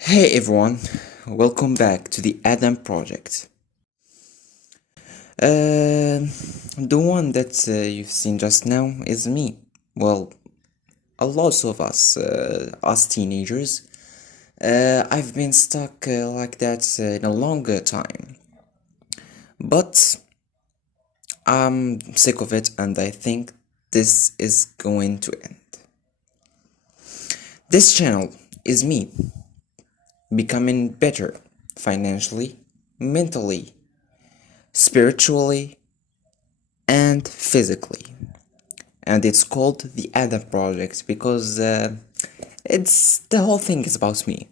Hey everyone, welcome back to the Adam Project. The one that you've seen just now is me. Well, a lot of us teenagers, I've been stuck like that in a longer time. But I'm sick of it and I think this is going to end. This channel is me becoming better financially, mentally, spiritually, and physically. And it's called the Adam Project because it's the whole thing is about me.